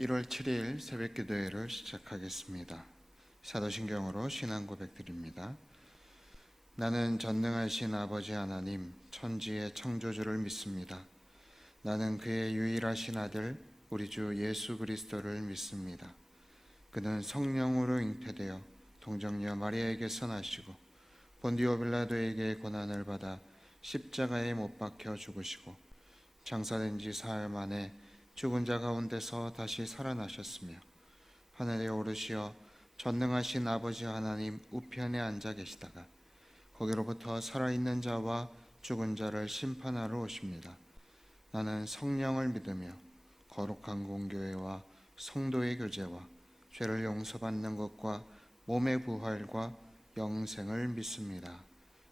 1월 7일 새벽 기도회를 시작하겠습니다. 사도신경으로 신앙 고백드립니다. 나는 전능하신 아버지 하나님, 천지의 창조주를 믿습니다. 나는 그의 유일하신 아들, 우리 주 예수 그리스도를 믿습니다. 그는 성령으로 잉태되어 동정녀 마리아에게서 나시고 본디오 빌라도에게 고난을 받아 십자가에 못 박혀 죽으시고 장사된 지 사흘 만에 죽은 자 가운데서 다시 살아나셨으며 하늘에 오르시어 전능하신 아버지 하나님 우편에 앉아 계시다가 거기로부터 살아있는 자와 죽은 자를 심판하러 오십니다. 나는 성령을 믿으며 거룩한 공교회와 성도의 교제와 죄를 용서받는 것과 몸의 부활과 영생을 믿습니다.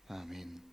아멘.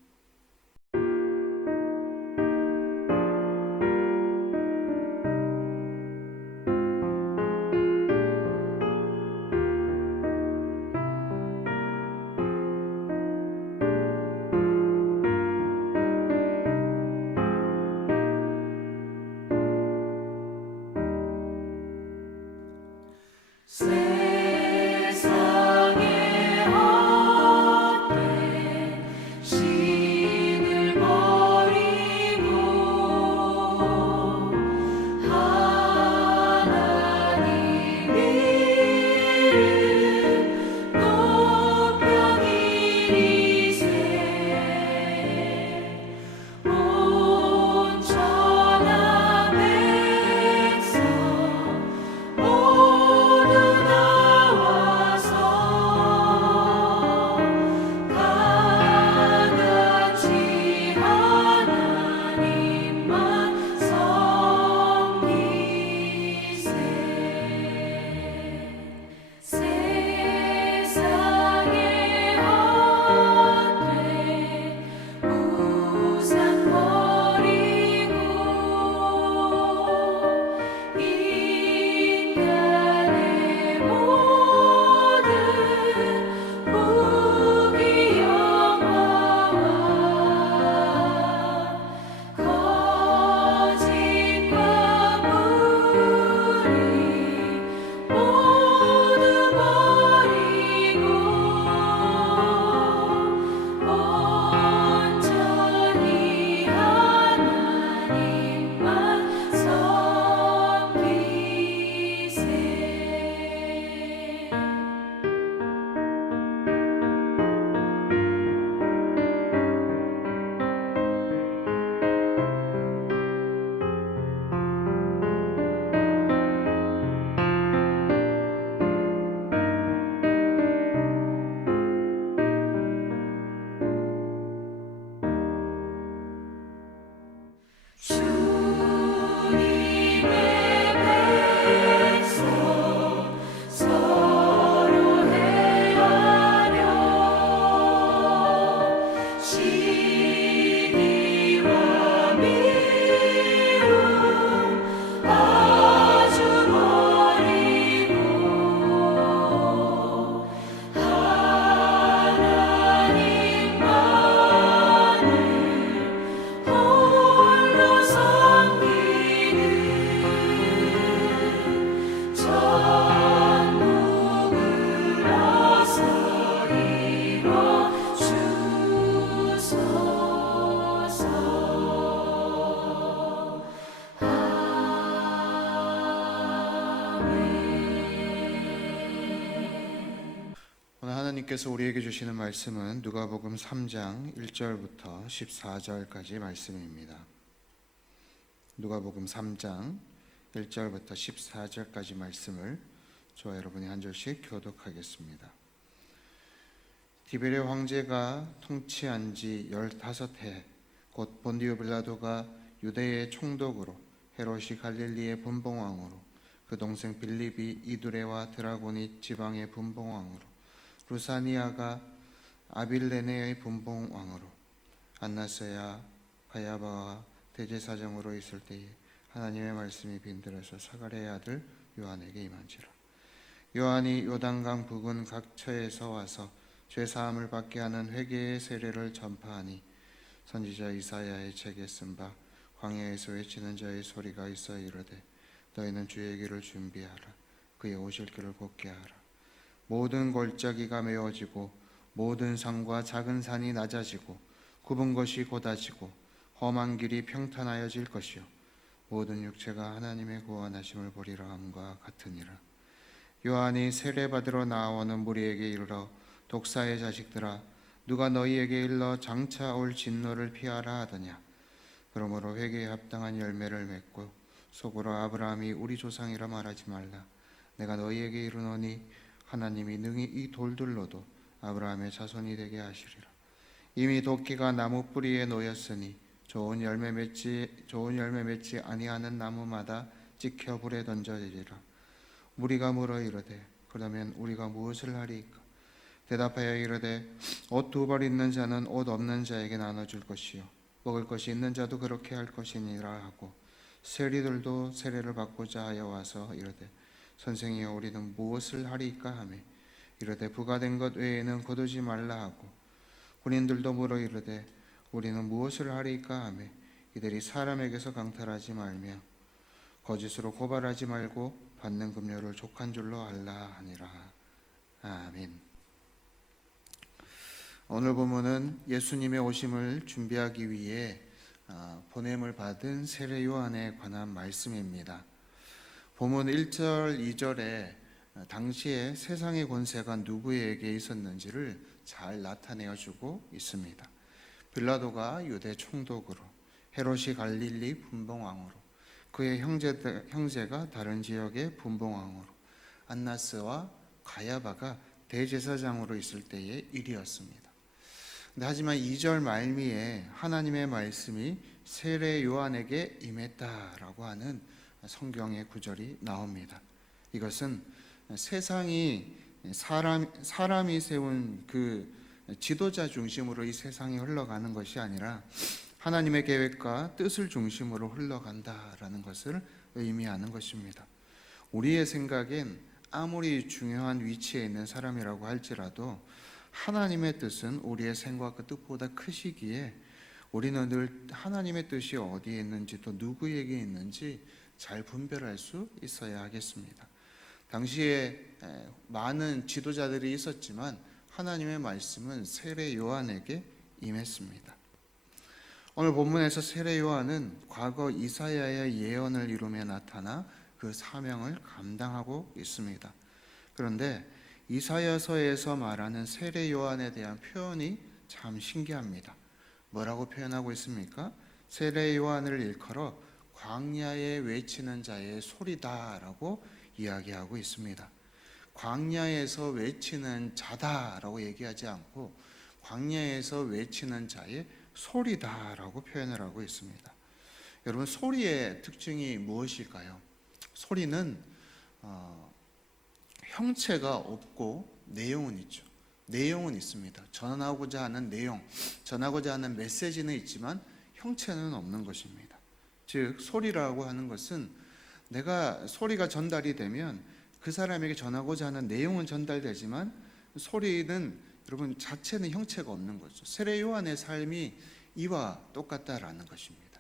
하나님께서 우리에게 주시는 말씀은 누가복음 3장 1절부터 14절까지 말씀입니다. 누가복음 3장 1절부터 14절까지 말씀을 저와 여러분이 한 절씩 교독하겠습니다. 디베레 황제가 통치한 지 15해 곧 본디오 빌라도가 유대의 총독으로 헤롯이 갈릴리의 분봉왕으로 그 동생 빌립이 이두레와 드라고니 지방의 분봉왕으로 루사니아가 아빌레네의 분봉왕으로 안나스야 가야바와 대제사장으로 있을 때에 하나님의 말씀이 빈들어서 사가랴의 아들 요한에게 임한지라. 요한이 요단강 부근 각 처에서 와서 죄사함을 받게 하는 회개의 세례를 전파하니 선지자 이사야의 책에 쓴 바 광야에서 외치는 자의 소리가 있어 이르되 너희는 주의 길을 준비하라. 그의 오실 길을 곧게 하라. 모든 골짜기가 메워지고 모든 산과 작은 산이 낮아지고 굽은 것이 곧아지고 험한 길이 평탄하여질 것이요 모든 육체가 하나님의 구원하심을 보리라 함과 같으니라. 요한이 세례받으러 나오는 무리에게 이르러 독사의 자식들아 누가 너희에게 일러 장차 올 진노를 피하라 하더냐. 그러므로 회개에 합당한 열매를 맺고 속으로 아브라함이 우리 조상이라 말하지 말라. 내가 너희에게 이르노니 하나님이 능히 이 돌들로도 아브라함의 자손이 되게 하시리라. 이미 도끼가 나무 뿌리에 놓였으니 좋은 열매 맺지 아니하는 나무마다 찍혀 불에 던져지리라. 무리가 물어 이르되 그러면 우리가 무엇을 하리이까? 대답하여 이르되 옷 두 벌 있는 자는 옷 없는 자에게 나눠줄 것이요 먹을 것이 있는 자도 그렇게 할 것이니라 하고 세리들도 세례를 받고자 하여 와서 이르되 선생이여 우리는 무엇을 하리이까 하매 이르되 부과된 것 외에는 거두지 말라 하고 군인들도 물어 이르되 우리는 무엇을 하리이까 하매 이들이 사람에게서 강탈하지 말며 거짓으로 고발하지 말고 받는 급료를 족한 줄로 알라 하니라. 아멘. 오늘 본문은 예수님의 오심을 준비하기 위해 보냄을 받은 세례 요한에 관한 말씀입니다. 본문 1절, 2절에 당시에 세상의 권세가 누구에게 있었는지를 잘 나타내어 주고 있습니다. 빌라도가 유대 총독으로, 헤롯이 갈릴리 분봉왕으로, 그의 형제가 다른 지역의 분봉왕으로, 안나스와 가야바가 대제사장으로 있을 때의 일이었습니다. 하지만 2절 말미에 하나님의 말씀이 세례 요한에게 임했다라고 하는 성경의 구절이 나옵니다. 이것은 세상이 사람이 세운 그 지도자 중심으로 이 세상이 흘러가는 것이 아니라 하나님의 계획과 뜻을 중심으로 흘러간다라는 것을 의미하는 것입니다. 우리의 생각엔 아무리 중요한 위치에 있는 사람이라고 할지라도 하나님의 뜻은 우리의 생각과 뜻보다 크시기에 우리는 늘 하나님의 뜻이 어디에 있는지 또 누구에게 있는지 잘 분별할 수 있어야 하겠습니다. 당시에 많은 지도자들이 있었지만 하나님의 말씀은 세례 요한에게 임했습니다. 오늘 본문에서 세례 요한은 과거 이사야의 예언을 이루며 나타나 그 사명을 감당하고 있습니다. 그런데 이사야서에서 말하는 세례 요한에 대한 표현이 참 신기합니다. 뭐라고 표현하고 있습니까? 세례 요한을 일컬어 광야에 외치는 자의 소리다라고 이야기하고 있습니다. 광야에서 외치는 자다라고 얘기하지 않고 광야에서 외치는 자의 소리다라고 표현을 하고 있습니다. 여러분, 소리의 특징이 무엇일까요? 소리는 형체가 없고 내용은 있죠. 내용은 있습니다. 전하고자 하는 내용, 전하고자 하는 메시지는 있지만 형체는 없는 것입니다. 즉 소리라고 하는 것은 내가 소리가 전달이 되면 그 사람에게 전하고자 하는 내용은 전달되지만 소리는 여러분 자체는 형체가 없는 거죠. 세례 요한의 삶이 이와 똑같다라는 것입니다.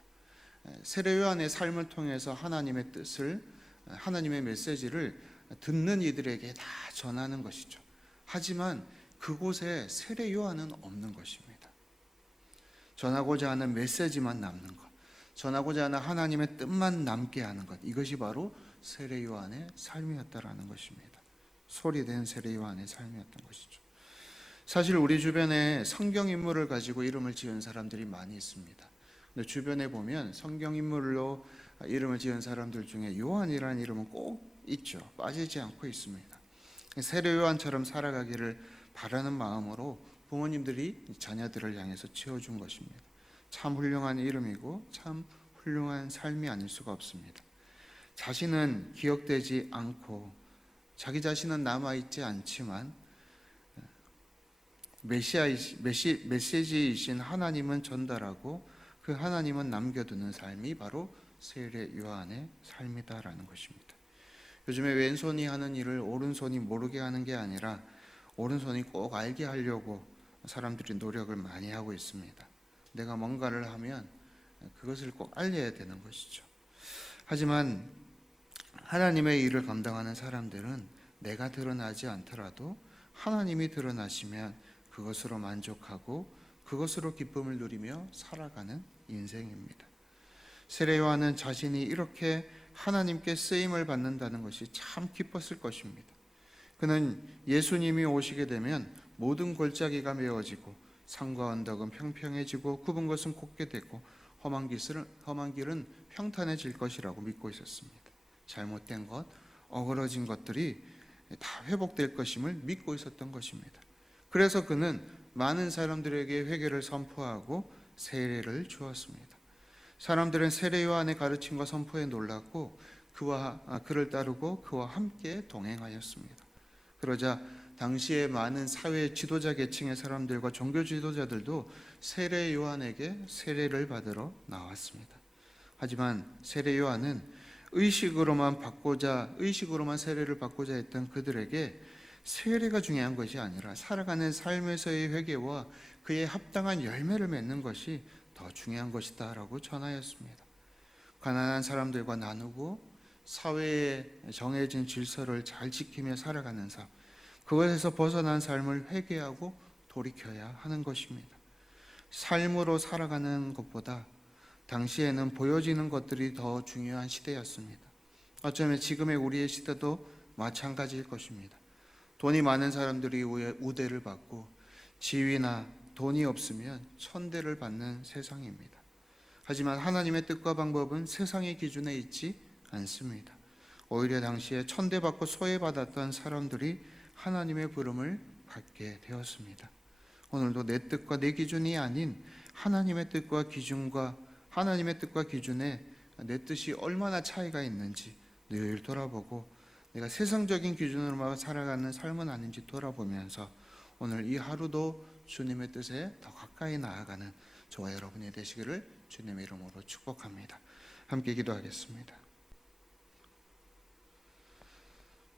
세례 요한의 삶을 통해서 하나님의 뜻을, 하나님의 메시지를 듣는 이들에게 다 전하는 것이죠. 하지만 그곳에 세례 요한은 없는 것입니다. 전하고자 하는 메시지만 남는 것, 전하고자 하는 하나님의 뜻만 남게 하는 것, 이것이 바로 세례 요한의 삶이었다라는 것입니다. 소리된 세례 요한의 삶이었던 것이죠. 사실 우리 주변에 성경 인물을 가지고 이름을 지은 사람들이 많이 있습니다. 근데 주변에 보면 성경 인물로 이름을 지은 사람들 중에 요한이라는 이름은 꼭 있죠. 빠지지 않고 있습니다. 세례 요한처럼 살아가기를 바라는 마음으로 부모님들이 자녀들을 향해서 지어준 것입니다. 참 훌륭한 이름이고 참 훌륭한 삶이 아닐 수가 없습니다. 자신은 기억되지 않고 자기 자신은 남아있지 않지만 메시지이신 하나님은 전달하고 그 하나님은 남겨두는 삶이 바로 세례 요한의 삶이다라는 것입니다. 요즘에 왼손이 하는 일을 오른손이 모르게 하는 게 아니라 오른손이 꼭 알게 하려고 사람들이 노력을 많이 하고 있습니다. 내가 뭔가를 하면 그것을 꼭 알려야 되는 것이죠. 하지만 하나님의 일을 감당하는 사람들은 내가 드러나지 않더라도 하나님이 드러나시면 그것으로 만족하고 그것으로 기쁨을 누리며 살아가는 인생입니다. 세례 요한은 자신이 이렇게 하나님께 쓰임을 받는다는 것이 참 기뻤을 것입니다. 그는 예수님이 오시게 되면 모든 골짜기가 메어지고 산과 언덕은 평평해지고 굽은 것은 곱게 되고 험한 길은 평탄해질 것이라고 믿고 있었습니다. 잘못된 것, 어그러진 것들이 다 회복될 것임을 믿고 있었던 것입니다. 그래서 그는 많은 사람들에게 회개를 선포하고 세례를 주었습니다. 사람들은 세례 요한의 가르침과 선포에 놀랐고 그를 따르고 그와 함께 동행하였습니다. 그러자 당시에 많은 사회 지도자 계층의 사람들과 종교 지도자들도 세례 요한에게 세례를 받으러 나왔습니다. 하지만 세례 요한은 의식으로만 세례를 받고자 했던 그들에게 세례가 중요한 것이 아니라 살아가는 삶에서의 회개와 그에 합당한 열매를 맺는 것이 더 중요한 것이다라고 전하였습니다. 가난한 사람들과 나누고 사회에 정해진 질서를 잘 지키며 살아가는 삶, 그것에서 벗어난 삶을 회개하고 돌이켜야 하는 것입니다. 삶으로 살아가는 것보다 당시에는 보여지는 것들이 더 중요한 시대였습니다. 어쩌면 지금의 우리의 시대도 마찬가지일 것입니다. 돈이 많은 사람들이 우대를 받고 지위나 돈이 없으면 천대를 받는 세상입니다. 하지만 하나님의 뜻과 방법은 세상의 기준에 있지 않습니다. 오히려 당시에 천대받고 소외받았던 사람들이 하나님의 부름을 받게 되었습니다. 오늘도 내 뜻과 내 기준이 아닌 하나님의 뜻과 기준에 내 뜻이 얼마나 차이가 있는지 늘 돌아보고 내가 세상적인 기준으로만 살아가는 삶은 아닌지 돌아보면서 오늘 이 하루도 주님의 뜻에 더 가까이 나아가는 저와 여러분이 되시기를 주님의 이름으로 축복합니다. 함께 기도하겠습니다.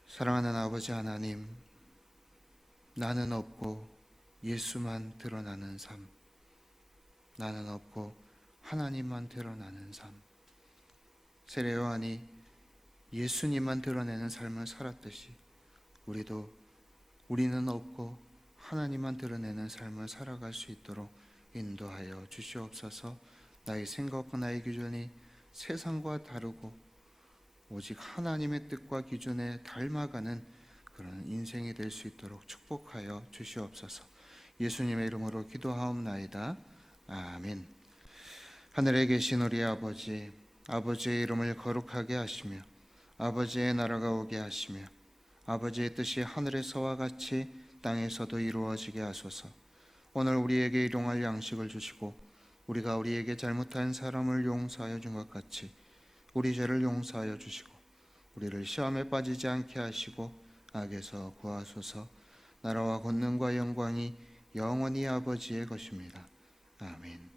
사랑하는 아버지 하나님, 나는 없고 예수만 드러나는 삶, 나는 없고 하나님만 드러나는 삶, 세례 요한이 예수님만 드러내는 삶을 살았듯이 우리는 없고 하나님만 드러내는 삶을 살아갈 수 있도록 인도하여 주시옵소서. 나의 생각과 나의 기준이 세상과 다르고 오직 하나님의 뜻과 기준에 닮아가는 그런 인생이 될 수 있도록 축복하여 주시옵소서. 예수님의 이름으로 기도하옵나이다. 아멘. 하늘에 계신 우리 아버지, 아버지의 이름을 거룩하게 하시며 아버지의 나라가 오게 하시며 아버지의 뜻이 하늘에서와 같이 땅에서도 이루어지게 하소서. 오늘 우리에게 일용할 양식을 주시고 우리가 우리에게 잘못한 사람을 용서하여 준 것 같이 우리 죄를 용서하여 주시고 우리를 시험에 빠지지 않게 하시고 악에서 구하소서. 나라와 권능과 영광이 영원히 아버지의 것입니다. 아멘.